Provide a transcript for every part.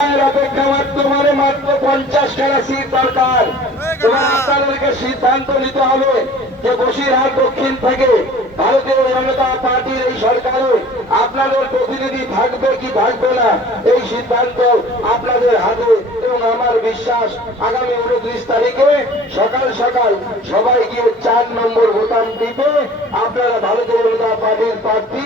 অপেক্ষা বর্তমানে মাত্র 50খানা সিট দরকার। এবার আপনাদেরকে সিদ্ধান্ত নিতে হবে যে বসিরহাট দক্ষিণ থেকে ভারতীয় জনতা পার্টির এই সরকারে আপনাদের প্রতিনিধি থাকবে কি থাকবে না, এই সিদ্ধান্ত আপনাদের হাতে। এবং আমার বিশ্বাস আগামী 29 তারিখে সকাল সকাল সবাই গিয়ে 4 নম্বর বোতাম টিপে আপনারা ভারতীয় জনতা পার্টির প্রার্থী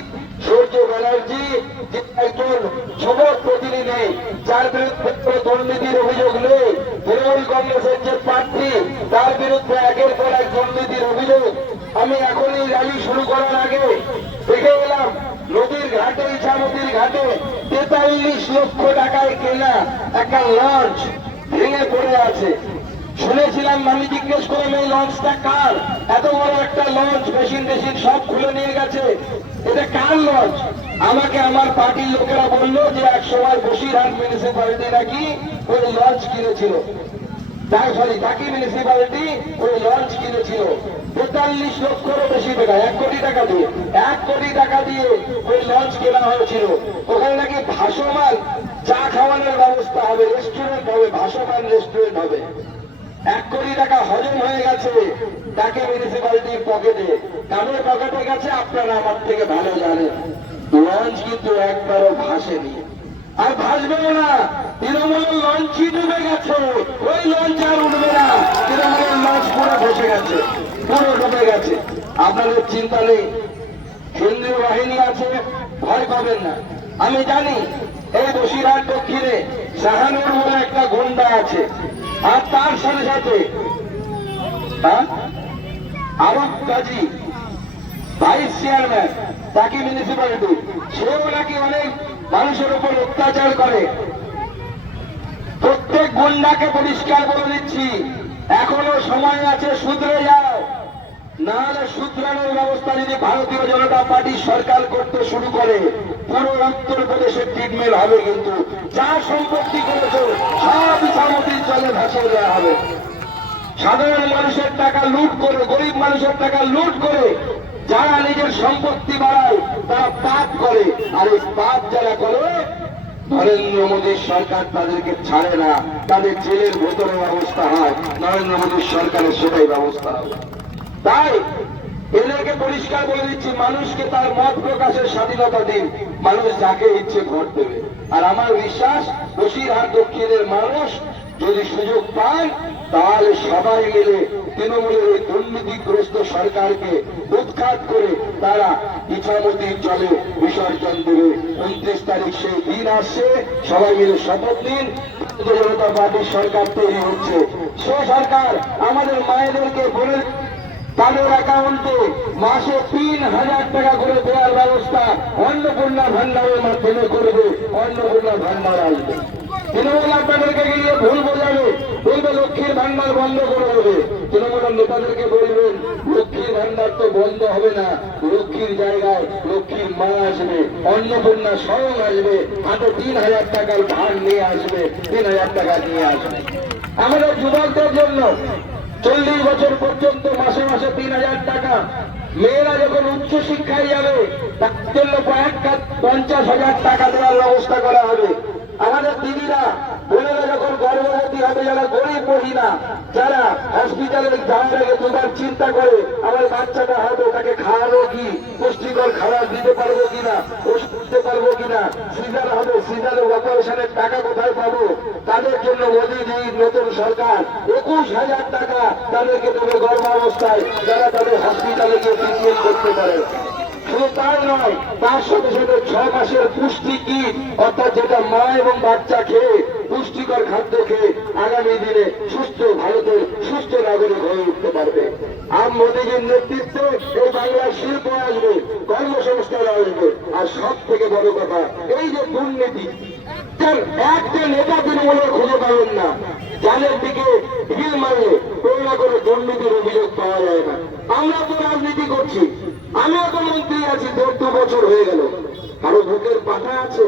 সূর্য ব্যানার্জি যে একজন যুবক প্রতিনিধি, যার বিরুদ্ধে দুর্নীতির অভিযোগ নেই, তৃণমূল কংগ্রেসের যে প্রার্থী তার বিরুদ্ধে একের পর এক দুর্নীতির অভিযোগ। আমি এখনই র্যালি শুরু করার আগে দেখে এলাম নদীর ঘাটে, ইছামতির ঘাটে 43 লক্ষ টাকায় কেনা একটা লঞ্চ ভেঙে পড়ে আছে। শুনেছিলাম, আমি জিজ্ঞেস করলাম এই লঞ্চটা কার? এত বড় একটা লঞ্চ, মেশিন টেশিন সব খুলে নিয়ে গেছে, এটা কার লঞ্চ? আমাকে আমার পার্টির লোকেরা বললো যে এক সময় বসিরহাট মিউনিসিপ্যালিটি নাকি ওই লঞ্চ কিনেছিল, টাকি মিউনিসিপ্যালিটি ওই লঞ্চ কিনেছিল 43 লক্ষেরও বেশি টাকা, 1 কোটি টাকা দিয়ে, 1 কোটি টাকা দিয়ে ওই লঞ্চ কেনা হয়েছিল। ওখানে নাকি ভাসমান চা খাওয়ানোর ব্যবস্থা হবে, রেস্টুরেন্ট হবে, ভাসমান রেস্টুরেন্ট হবে। 1 কোটি টাকা হজম হয়ে গেছে টাকি মিউনিসিপ্যালিটির পকেটে। কাদের পকেটে গেছে আপনারা আমার থেকে ভালো জানেন। লঞ্চ কিন্তু একবারও ভাসেনি, আর ভাসবেও না। তৃণমূলের লঞ্চই ডুবে গেছে, ওই লঞ্চ আর উঠবে না। তৃণমূলের লঞ্চ পুরো ভেসে গেছে, পুরো ডুবে গেছে। আপনাদের চিন্তা নেই, কেন্দ্রীয় বাহিনী আছে, ভয় পাবেন না। আমি জানি এই বসিরহাট দক্ষিণে শাহানুর বলে একটা গুন্ডা আছে, আর তার সাথে সাথে আরব কাজী ভাইস চেয়ারম্যান টাকি মিউনিসিপ্যালিটি, সেও নাকি অনেক মানুষের উপর অত্যাচার করে। প্রত্যেক গুন্ডাকে পরিষ্কার করে দিচ্ছি, এখনো সময় আছে, শুধরে যাও। না হলে শুধরানোর ব্যবস্থা যদি ভারতীয় জনতা পার্টি সরকার করতে শুরু করে, পুরো উত্তরপ্রদেশের ট্রিটমেন্ট হবে। কিন্তু যা সম্পত্তি করেছে সব ইছামতির জলে ভাসিয়ে দেওয়া হবে। সাধারণ মানুষের টাকা লুট করে, গরিব মানুষের টাকা লুট করে যারা নিজের সম্পত্তি বাড়ায় তারা পাপ করে, আর এই পাপ যারা করে নরেন্দ্র মোদীর সরকার তাদেরকে ছাড়ে না, তাদের জেলের ভেতরে ব্যবস্থা হয়। নরেন্দ্র মোদীর সরকারের সেটাই ব্যবস্থা হবে। তাই এদেরকে পরিষ্কার বলে দিচ্ছি, মানুষকে তার মত প্রকাশের স্বাধীনতা দিন, মানুষ যাকে ইচ্ছে ভোট দেবে। আর আমার বিশ্বাস বসিরহাট দক্ষিণের মানুষ যদি সুযোগ পায় তাহলে সবাই মিলে তৃণমূলের ওই দুর্নীতিগ্রস্ত সরকারকে উৎখাত করে তারা ইছামতির জলে বিসর্জন দেবে। 29 তারিখ সেই দিন আসছে, সবাই মিলে শপথ নিন। ভারতীয় জনতা পার্টির সরকার তৈরি হচ্ছে, সে সরকার আমাদের মায়েদেরকে বলে তাদের অ্যাকাউন্টে মাসে 3000 টাকা করে দেওয়ার ব্যবস্থা অন্নপূর্ণা ভান্ডারের মাধ্যমে করবে। অন্নপূর্ণা ভান্ডার আসবে, তৃণমূল আপনাদেরকে গিয়ে ভুল বোঝাবে, বলবে লক্ষ্মীর ভান্ডার বন্ধ করে দেবে। তৃণমূলের নেতাদেরকে বলবেন লক্ষ্মীর ভান্ডার তো বন্ধ হবে না, লক্ষ্মীর জায়গায় লক্ষ্মীর মা আসবে, অন্নপূর্ণা স্বয়ং আসবে, হাতে 3000 টাকার ভাগ নিয়ে আসবে, 3000 টাকা নিয়ে আসবে। আমাদের যুবকদের জন্য 40 বছর পর্যন্ত মাসে মাসে 3000 টাকা, মেয়েরা যখন উচ্চ শিক্ষায় যাবে তার জন্য 50,000 টাকা দেওয়ার ব্যবস্থা করা হবে। আমাদের দিদিরা বোনেরা যখন গর্ভবতী হবে, যারা গরিব মহিলা, যারা হসপিটালে যাওয়ার আগে দুবার চিন্তা করে আমার বাচ্চাটা হবে, তাকে খাওয়ানো কি, পুষ্টিকর খাবার দিতে পারবো কিনা, ওষুধ দিতে পারবো কিনা, সিজার হবে, সিজারের অপারেশনের টাকা কোথায় পাবো, তাদের জন্য মোদীজি নতুন সরকার 21,000 টাকা তাদেরকে দেবে গর্ভাবস্থায়, যারা তাদের হসপিটালে গিয়ে ট্রিটমেন্ট করতে পারে। শুধু তাই নয়, তার সাথে সাথে 6 মাসের পুষ্টি কিট, অর্থাৎ যেটা মা এবং বাচ্চা খেয়ে পুষ্টিকর খাদ্য খেয়ে আগামী দিনে সুস্থ ভারতের সুস্থ নাগরিক হয়ে উঠতে পারবে। আর মোদীজির নেতৃত্বে এই বাংলার শিল্প আসবে, কর্মসংস্থান আসবে। আর সব থেকে বড় কথা, এই যে দুর্নীতি, একটা নেতা তৃণমূলের খুঁজে পাবেন না যাদের দিকে ঢিল মারলে করোনা করে দুর্নীতির অভিযোগ পাওয়া যায় না। আমরা তো রাজনীতি করছি, আমিও তো মন্ত্রী আছি, 1.5 বছর হয়ে গেল। কারো ভোটের পাঠা আছে?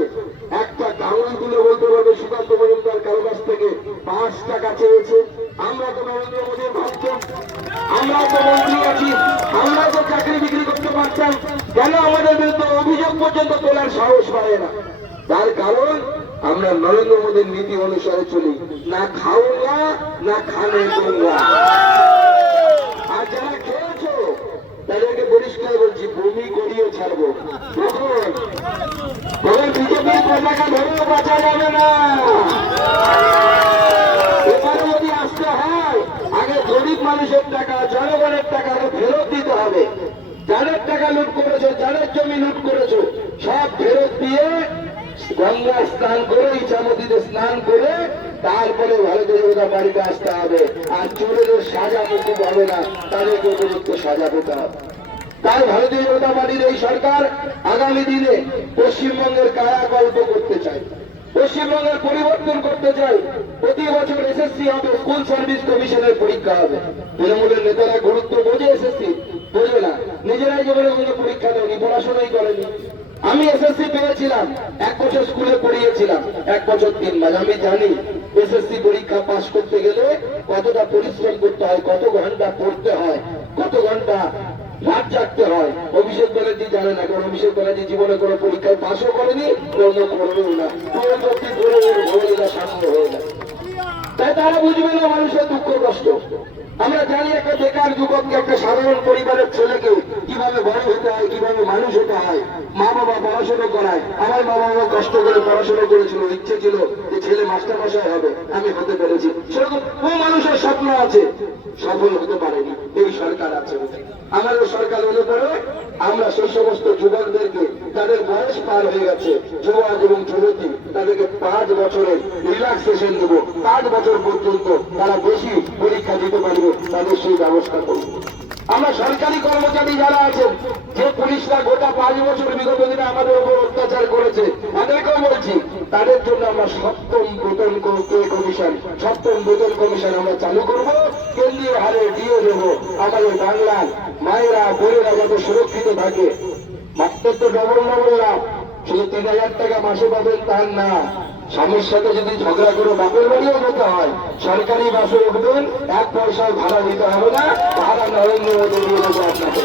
একটা কাগজ তুলে বলতে পারবে সুকান্ত মজুমদার কারো কাছ থেকে 5 টাকা চেয়েছে? আমরা তো নরেন্দ্র মোদীর ভক্ত, আমরা তো মন্ত্রী আছি, আমরা তো চাকরি বিক্রি করতে পারতাম, কেন আমাদের বিরুদ্ধে অভিযোগ পর্যন্ত তোলার সাহস পায় না? তার কারণ আমরা আমরা নরেন্দ্র মোদীর নীতি অনুসারে চলি, না খাওয়া না খানে তোমরা। আর যারা খেয়েছো তাদেরকে পরিষ্কার বলছি, বমি করিয়ে ছাড়বো। তখন বিজেপির পতাকা ধরেও বাঁচা যাবে না। এবারে যদি আসতে হয়, আগে গরিব মানুষের টাকা, জনগণের টাকা আগে ফেরত দিতে হবে। যাদের টাকা লুট করেছো, যাদের জমি লুট করেছো, সব ফেরত দিয়ে গঙ্গা স্নান করে, ইছামতিতে স্নান করে তারপরে ভারতীয় জনতা পার্টিতে আসতে হবে। আর চোরেদের সাজা মুকুব হবে না, তাদেরকে উপযুক্ত সাজা পেতে হবে। তাই ভারতীয় জনতা পার্টির এই সরকার আগামী দিনে পশ্চিমবঙ্গের কায়াকল্প করতে চায়, পশ্চিমবঙ্গের পরিবর্তন করতে চাই। প্রতি বছর এসএসসি হবে, স্কুল সার্ভিস কমিশনের পরীক্ষা হবে। তৃণমূলের নেতারা গুরুত্ব বোঝে এসএসসি? বোঝে না। নিজেরাই জীবনে কোনো পরীক্ষা দেয়নি, পড়াশোনাই করেনি। আমি এসএসসি পেয়েছিলাম, 1 বছর স্কুলে পড়িয়েছিলাম, 1 বছর 3 মাস। আমি জানি এসএসসি পরীক্ষা পাশ করতে গেলে কতটা পরিশ্রম করতে হয়, কত ঘন্টা পড়তে হয়, কত ঘন্টা রাত জাগতে হয়। অভিষেক ব্যানার্জি জানে না, কারণ অভিষেক ব্যানার্জি জীবনে কোনো পরীক্ষায় পাশও করেনি, কোনো করবেও না। পরবর্তী করে ভোলা সামনে হয়ে যায়। তাই তারা বুঝবে না মানুষের দুঃখ কষ্ট। আমরা জানি একটা বেকার যুবককে, একটা সাধারণ পরিবারের ছেলেকে কিভাবে বড় হতে হয়, কিভাবে মানুষ হতে হয়। মা বাবা পড়াশোনা করায়। আমার মা বাবা কষ্ট করে পড়াশোনা করেছিল, ইচ্ছে ছিল যে ছেলে মাস্টার মশাই হবে, আমি হতে পেরেছি। সেরকম বহু মানুষের স্বপ্ন আছে, সফল হতে পারেনি। এই সরকার আছে, আমাদের সরকার হলে পরে আমরা সেই সমস্ত যুবকদেরকে, যাদের বয়স পার হয়ে গেছে, যুবক এবং যুবতী, তাদেরকে 5 বছরের রিল্যাক্সেশন দেবো। 5 বছর পর্যন্ত তারা বেশি পরীক্ষা দিতে পারবে, তাদের সেই ব্যবস্থা করব। আমরা সরকারি কর্মচারী যারা আছেন, যে পুলিশরা গোটা 5 বছর বিগত দিনে আমাদের উপর অত্যাচার করেছে, তাদেরকেও বলছি, তাদের জন্য আমরা 7ম বেতন কমিশন, 7ম বেতন কমিশন আমরা চালু করব। কেন্দ্রীয় হারে দিয়ে দেব। আমাদের বাংলার মায়েরা বোনেরা যাতে সুরক্ষিত থাকে। মাত্র তো ডবল লাভ, শুধু 3000 টাকা মাসে পাবেন তার না। স্বামীর সাথে যদি ঝগড়া করে বাপের বাড়িও যেতে হয়, সরকারি বাসে উঠবেন, 1 পয়সাও ভাড়া দিতে হবে না। ভাড়া নরেন্দ্র মোদী দিয়ে দেবো আপনাকে।